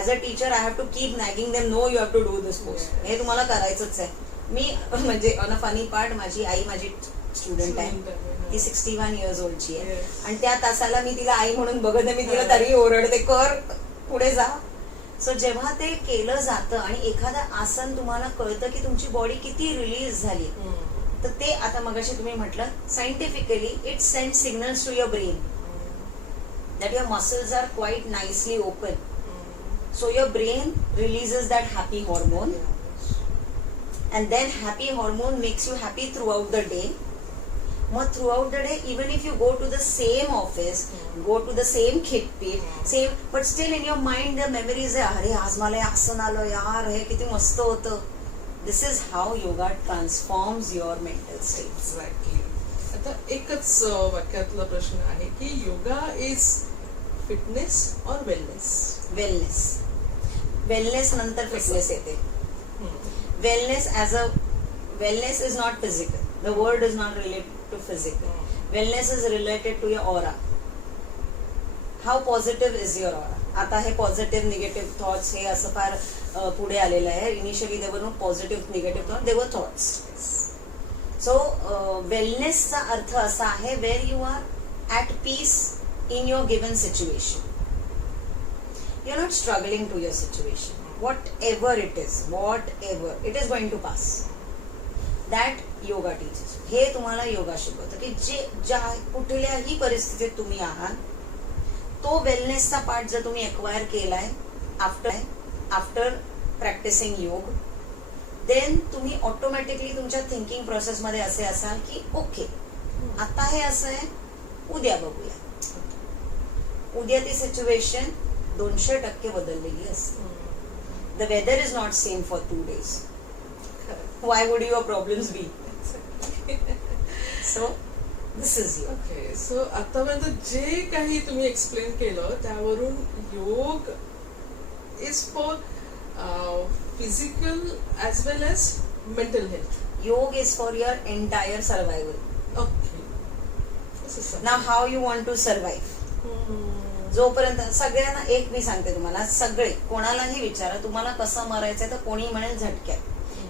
As a teacher, I have to keep nagging them, no, you have to do this pose. हे तुम्हाला करायचंच आहे. मी म्हणजे on a funny part, माझी आई माझी student आहे. ती 61 years oldची आहे आणि त्या तासाला मी तिला आई म्हणून बघत मी तिला तरी ओरडते, कर पुढे जा. सो जेव्हा ते केलं जातं आणि एखादं आसन तुम्हाला कळतं की तुमची बॉडी किती रिलीज झाली, तर ते आता मगाशी तुम्ही म्हटलं scientifically it send signals to your brain that your muscles are quite nicely open. So your brain releases that happy hormone and then happy hormone makes you happy throughout the day. मग throughout the day even if you go to the same office, go to the same खिटपीट, same, but still in your mind the memories आहे, अरे आज मला हे आसन आलं यार, हे किती मस्त होतं. This is how yoga transforms your mental state. Exactly. आता एकच वाक्यातला प्रश्न आहे की yoga is fitness or wellness? Wellness. Wellness नंतर फिटनेस येते. Wellness is not physical. The word is not related to physical. Wellness is related to your aura. How positive is your aura? आता हे पॉझिटिव्ह निगेटिव्ह थॉट्स हे असं फार पुढे आलेलं आहे. Initially there were no positive negative thought, there were thoughts. So वेलनेसचा अर्थ असा आहे where you are at peace in your given situation. You are not struggling to your situation. Whatever it is, it is going to pass. That yoga teaches. हे तुम्हाला योगा शिकवतं की ज्या कुठल्याही परिस्थितीत तुम्ही आहात, तो वेलनेसचा पार्ट जर तुम्ही एक्वायर केलाय आफ्टर प्रॅक्टिसिंग योग, देन तुम्ही ऑटोमॅटिकली तुमच्या थिंकिंग प्रोसेसमध्ये असे असाल की ओके आता हे असं आहे, उद्या बघूया. उद्या ती सिच्युएशन 200% बदललेली असते. The weather is not same for 2 days. Why would your problems be? So this is you. Okay. So आतापर्यंत जे काही तुम्ही एक्सप्लेन केलं त्यावरून yoga is for physical as well as mental health. Yoga is for your entire survival. Okay. Now how you want to survive? जोपर्यंत सगळ्यांना एक मी सांगते तुम्हाला, सगळे कोणालाही विचारा तुम्हाला कसं मरायचंय, तर कोणी म्हणेल झटक्यात.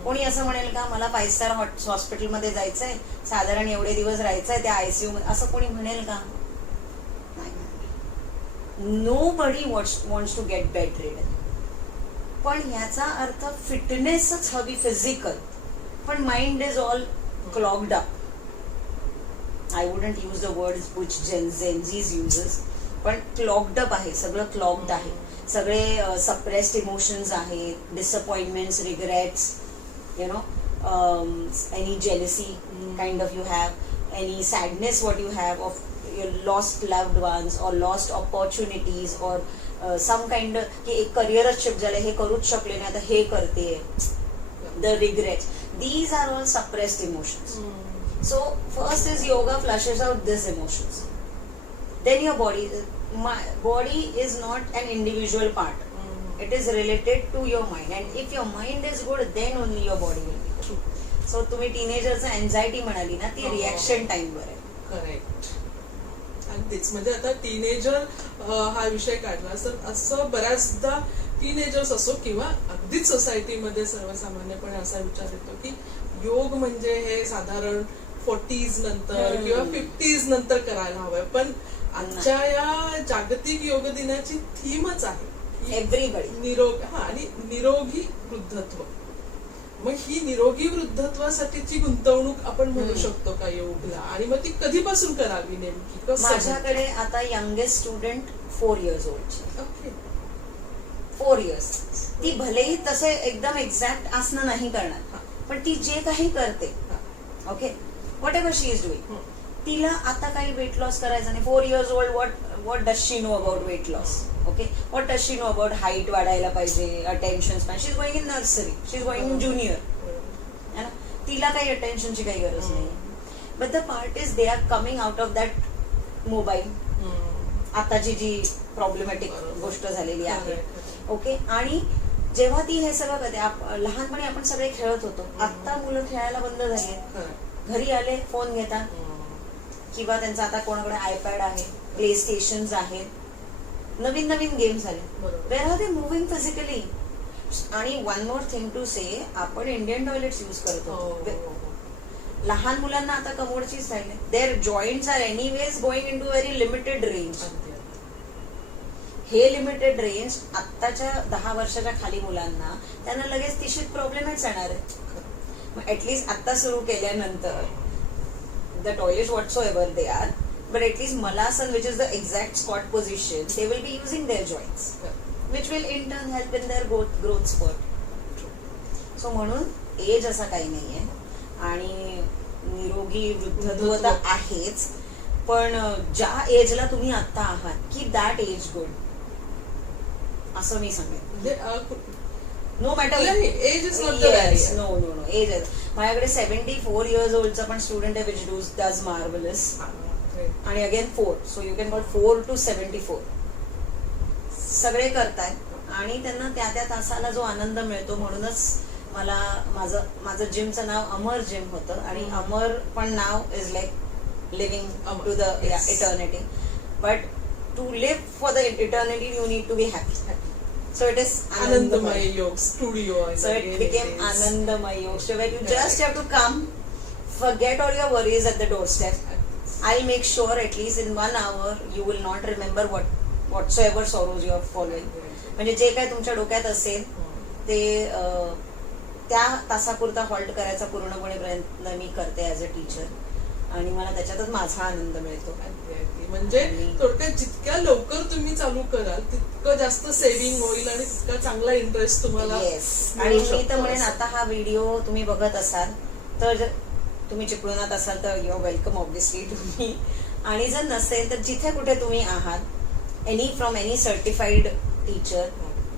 कोणी असं म्हणेल का मला 5 स्टार हॉस्पिटलमध्ये जायचंय, साधारण एवढे दिवस राहायचंय त्या आयसीयू मध्ये, असं कोणी म्हणेल का? Nobody wants to get bedridden. पण याचा अर्थ फिटनेसच हवी फिजिकल, पण mind is all clogged up. I wouldn't use the word which Gen Z's uses, पण क्लॉग्ड अप आहे, सगळं क्लॉग्ड आहे. सगळे सप्रेस्ड इमोशन्स आहेत, disappointments, regrets, you know, any jealousy kind of you have, any sadness what you have of your lost loved ones or lost opportunities or some kind की एक करिअरच shift झालं, हे करूच शकले नाही, आता हे करते. The regrets, these are all suppressed emotions. So first is yoga flushes out this emotions. Then your body is not an individual part. It is related to your mind, and if your mind is good, then only your body will be good. So तुम्ही टीनेजरचं anxiety म्हणाली ना, ती हो. Reaction टाइमवर आहे. Correct. अगदीच. म्हणजे आता teenager हा विषय काढला तर असं बऱ्याचदा टीनेजर्स असो किंवा अगदीच सोसायटीमध्ये सर्वसामान्यपणे असा विचार येतो की योग म्हणजे हे साधारण 40s नंतर किंवा 50s नंतर करायला हवंय. पण आजच्या या जागतिक योग दिनाची थीमच आहे एव्हरीबडी आणि निरोगी वृद्धत्व. मग ही निरोगी वृद्धत्वासाठीची गुंतवणूक आपण म्हणू शकतो का योगला, आणि मग ती कधीपासून करावी नेमकी, कसं? माझ्याकडे आता यंगेस्ट स्टुडंट 4 years ओल्डची. ओके. 4 years. ती भलेही तसे एकदम एक्झॅक्ट आसनं नाही करणार, पण ती जे काही करते, okay, whatever she is doing, तिला आता काही वेट लॉस करायचं नाही. 4 years old, what does she know about weight loss? Okay, what does she know about height वाढायला पाहिजे, attention span? She is going in nursery, she is going in junior. है ना? तिला काही अटेन्शनची काही गरज नाही. But the part is they are coming out of that mobile. आताची जी प्रॉब्लेमॅटिक गोष्ट झालेली आहे. ओके, आणि जेव्हा ती हे सगळं करते, लहानपणी आपण सगळे खेळत होतो, आता मुलं खेळायला बंद झाली. घरी आले फोन घेतात, किंवा त्यांचा आता कोणाकडे आयपॅड आहे, प्ले स्टेशन्स आहेत, नवीन नवीन गेम्स आले. Where are they moving physically? आणि वन मोर थिंग टू से, आपण इंडियन टॉयलेट्स यूज करतो. लहान मुलांना आता कमोडचीच राहिले. Their joints are anyways going into very limited range. हे लिमिटेड रेंज आत्ताच्या 10 वर्षाच्या खाली मुलांना, त्यांना लगेच तिशीत प्रॉब्लेमच येणार आहे. ऍटलीस्ट आता सुरू केल्यानंतर the toilet whatsoever they are, but at least malasana which is the exact spot position, they will be using their joints, which will in turn help in their growth spot. So म्हणून age असा काही नाहीये, आणि निरोगी वृद्धत्व तर आहेच, पण ज्या एजला तुम्ही आता आहात, की दॅट एज गुड, असं मी सांगेन. No matter age is not the barrier. No no no age. माझ्याकडे 74 years ओल्डचा पण स्टुडंट आहे, विच डज मार्वलस. आणि again 4, so you can call 4 to 74. सगळे करतायत, आणि त्यांना त्या त्या तासाला जो आनंद मिळतो. म्हणूनच मला माझं जिमचं नाव अमर जिम होतं, आणि अमर पण नाव is like living to the eternity. But to live for the eternity you need to be happy. So it is Anandamay Yoga Studio. So it became Anandamay Yoga. So where you just have to come, forget all your worries at the doorstep. I'll make sure at least in 1 hour you will not remember whatsoever sorrows you are following. म्हणजे जे काय तुमच्या डोक्यात असेल ते त्या तासापुरता halt करायचा पूर्णपणे प्रयत्न मी करते ऍज अ टीचर, आणि मला त्याच्यातच माझा आनंद मिळतो. म्हणजे थोडक्यात जितक्या लवकर तुम्ही चालू कराल तितकं जास्त सेव्हिंग होईल, आणि तितका चांगला इंटरेस्ट तुम्हाला. आणि मी तर म्हणेन, आता हा व्हिडिओ तुम्ही बघत असाल तर, तुम्ही चिपळूणात असाल तर यू आर वेलकम ऑब्व्हियसली तुम्ही, आणि जर नसेल तर जिथे कुठे तुम्ही आहात, from any certified teacher,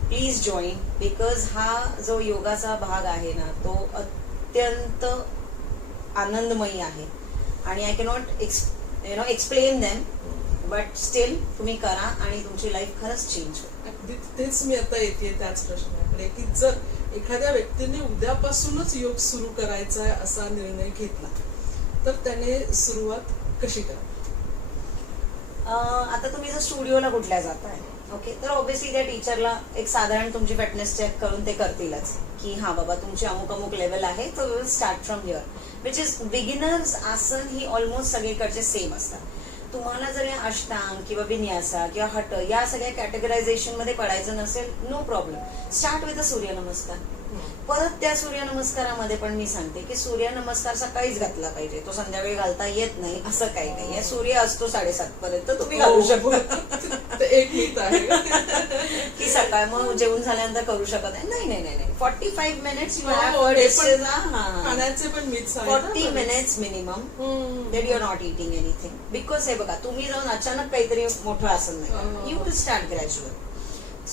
please join. Because हा जो योगाचा भाग आहे ना, तो अत्यंत आनंदमयी आहे, आणि I cannot explain them, but still तुम्ही करा, आणि तुमची लाईफ खरंच चेंज होईल. अगदी तेच मी आता येते त्याच प्रश्नाकडे, की जर एखाद्या व्यक्तीने उद्यापासूनच योग सुरू करायचा आहे असा निर्णय घेतला, तर त्याने सुरुवात कशी करावी? आता तुम्ही जर स्टुडिओला कुठल्या जाताय, ओके, तर ऑब्व्हियसली त्या टीचरला एक साधारण तुमची फिटनेस चेक करून ते करतीलच, की हा बाबा तुमची अमुक लेवल आहे, तर we will start from here. Which is beginners asana ही ऑलमोस्ट सगळीकडचे सेम असतात. तुम्हाला जर या अष्टांग किंवा विन्यासा किंवा हट या सगळ्या कॅटेगरायझेशन मध्ये पडायचं नसेल, no problem, start with a surya namaskar. परत त्या सूर्यनमस्कारामध्ये पण मी सांगते की सूर्यनमस्कार सकाळीच घातला पाहिजे, तो संध्याकाळी घालता येत नाही असं काही नाहीये. सूर्य असतो 7:30 पर्यंत, तुम्ही घालू शकता. एक मिनिट आहे की सकाळ मग जेवण झाल्यानंतर करू शकत नाही. नाही 45 मिनिट्स खाण्याचे पण मिथ्स आहेत. 40 minutes minimum that you are not eating anything. Because हे बघा, तुम्ही जाऊन अचानक काहीतरी मोठं आसन नाही, यू विल स्टार्ट ग्रॅज्युअल.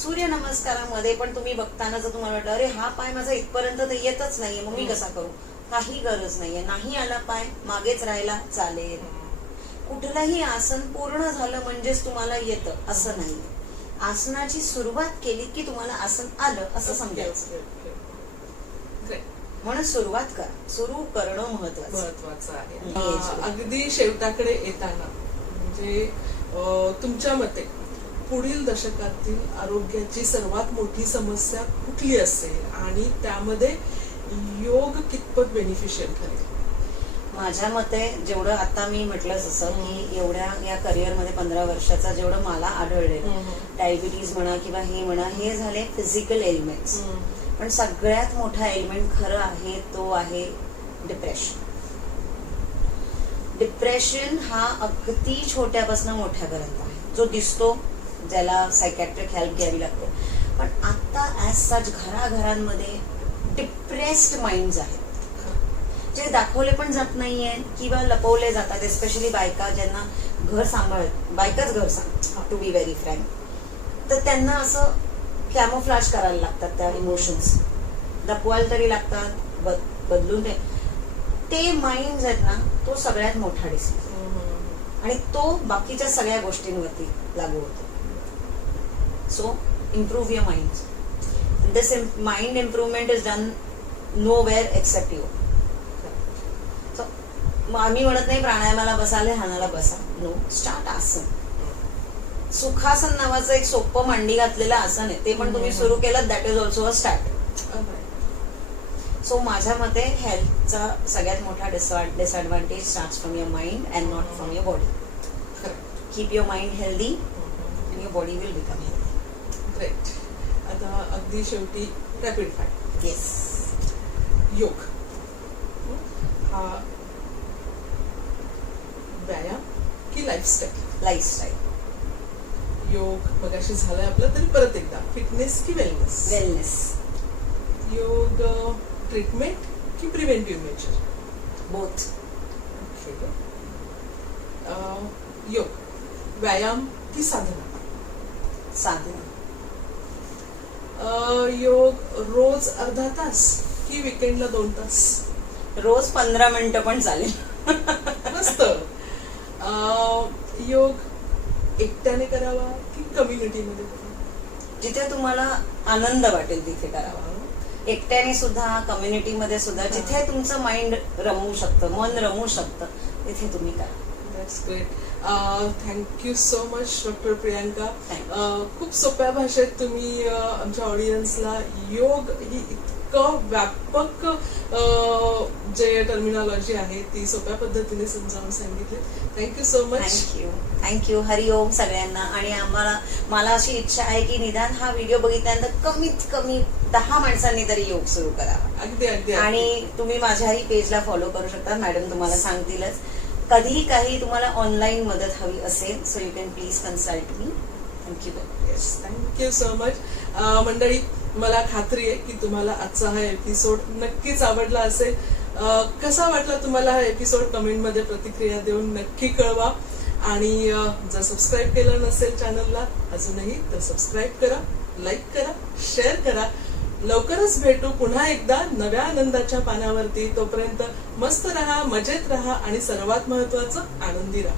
सूर्य नमस्कारामध्ये पण तुम्ही बघताना जर तुम्हाला वाटलं अरे हा पाय माझा इथपर्यंत तर येतच नाहीये, मग मी कसा करू, काही गरज नाहीये. नाही आला पाय, मागेच राहायला चालेल. कुठलंही आसन पूर्ण झालं म्हणजेच तुम्हाला येतं असं नाही. आसनाची सुरुवात केली की तुम्हाला आसन आलं असं समजायचं. म्हणून सुरुवात करा, सुरू करणं महत्वाचं आहे. Yes. अगदी शेवटाकडे येताना म्हणजे तुमच्या मते पुढील दशकातील आरोग्याची सर्वात मोठी समस्या कुठली असेल आणि त्यामध्ये योग कितपत बेनिफिशियल ठरेल? माझ्या मते जेवढं आता मी म्हटलं जसं की एवढ्या या करिअरमध्ये 15 वर्षाचा जेवढं मला आढळलेलं, डायबिटीज म्हणा किंवा हे म्हणा, हे झाले फिजिकल एलिमेंट्स. पण सगळ्यात मोठा एलिमेंट खरं आहे तो आहे डिप्रेशन. डिप्रेशन हा अगदी छोट्यापासून मोठ्यापर्यंत आहे, जो दिसतो, ज्याला सायकॅट्रिक हेल्प घ्यावी लागते. पण आता ऍज सच घराघरांमध्ये डिप्रेस्ड माइंड्स आहेत, जे दाखवले पण जात नाहीये किंवा लपवले जातात. एस्पेशली बायका ज्यांना घर बायकाच घर सांग, टू बी व्हेरी फ्रँक, तर त्यांना असं कॅमोफ्लॅज करायला लागतात त्या इमोशन्स, लपवायला तरी लागतात, बदलून ते माइंड आहेत ना, तो सगळ्यात मोठा डिसीज आणि तो बाकीच्या सगळ्या गोष्टींवरती लागू होतो. So improve your mind. This mind improvement is done nowhere except you. आम्ही म्हणत नाही प्राणायामाला बसा, ध्यानाला बसा. नो, स्टार्ट आसन. सुखासन नावाचं एक सोपं मांडी घातलेलं आसन आहे, ते पण तुम्ही सुरू केलं, that is also a start. So माझ्या मते हेल्थचा सगळ्यात मोठा disadvantage starts from your mind and not from your body. Keep your mind healthy and your body will become healthy. Great. आता अगदी शेवटी रॅपिड फायर. येस. योग हा व्यायाम की लाईफस्टाईल? लाईफस्टाईल. योग मगाशी झालंय आपलं, तरी परत एकदा फिटनेस की वेलनेस? वेलनेस. योग ट्रीटमेंट की प्रिव्हेंटिव्ह मेजर? बोथ. योग व्यायाम की साधना? साधना. योग रोज अर्धा तास की विकेंडला 2 तास? रोज 15 मिनिटं पण चालेल. मस्त. योग एकट्याने करावा की कम्युनिटीमध्ये करावा? जिथे तुम्हाला आनंद वाटेल तिथे करावा. एकट्याने सुद्धा, कम्युनिटीमध्ये सुद्धा, जिथे तुमचं माइंड रमवू शकतं, मन रमवू शकतं, तिथे तुम्ही करा. That's great. Thank you so much doctor Priyanka. खूप सोप्या भाषेत तुम्ही आमच्या ऑडियन्सला योग ही इतकं व्यापक जे टर्मिनॉलॉजी आहे ती सोप्या पद्धतीने समजावून सांगितली. Thank you so much. थँक्यू. हरिओम सगळ्यांना. आणि मला अशी इच्छा आहे की निदान हा व्हिडिओ बघितल्यानंतर कमीत कमी 10 माणसांनी तरी योग सुरू करावा. अगदी अगदी. आणि तुम्ही माझ्याही पेजला फॉलो करू शकता, मॅडम तुम्हाला सांगतीलच. कधीही काही तुम्हाला ऑनलाईन मदत हवी असेल, so you can please consult me. Thank you. Yes, thank you so much. मंडळी, मला खात्री आहे की तुम्हाला आजचा हा एपिसोड नक्कीच आवडला असेल. कसा वाटला तुम्हाला हा एपिसोड कमेंटमध्ये प्रतिक्रिया देऊन नक्की कळवा. आणि जर सबस्क्राईब केलं नसेल चॅनलला अजूनही, तर सबस्क्राईब करा, लाईक करा, शेअर करा. लवकरच भेटू पुन्हा एकदा नव्या आनंदाच्या पानावरती. तोपर्यंत मस्त रहा, मजेत रहा आणि सर्वात महत्वाचं आनंदी रहा.